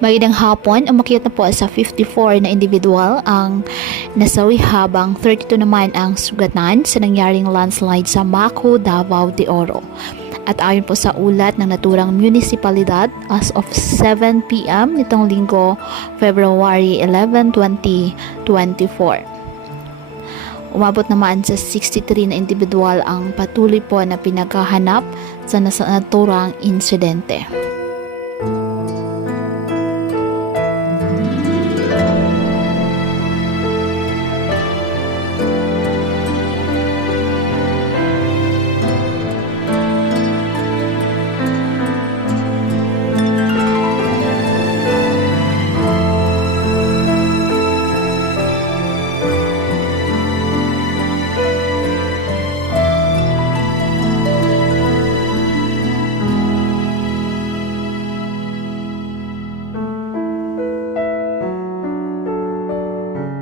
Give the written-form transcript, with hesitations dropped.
Magandang hapon, umakyat na po sa 54 na individual ang nasawi habang 32 naman ang sugatan sa nangyaring landslide sa Maco, Davao de Oro. At ayon po sa ulat ng naturang munisipalidad, as of 7 p.m. nitong linggo, February 11, 2024. Umabot naman sa 63 na individual ang patuloy po na pinaghahanap sa naturang insidente.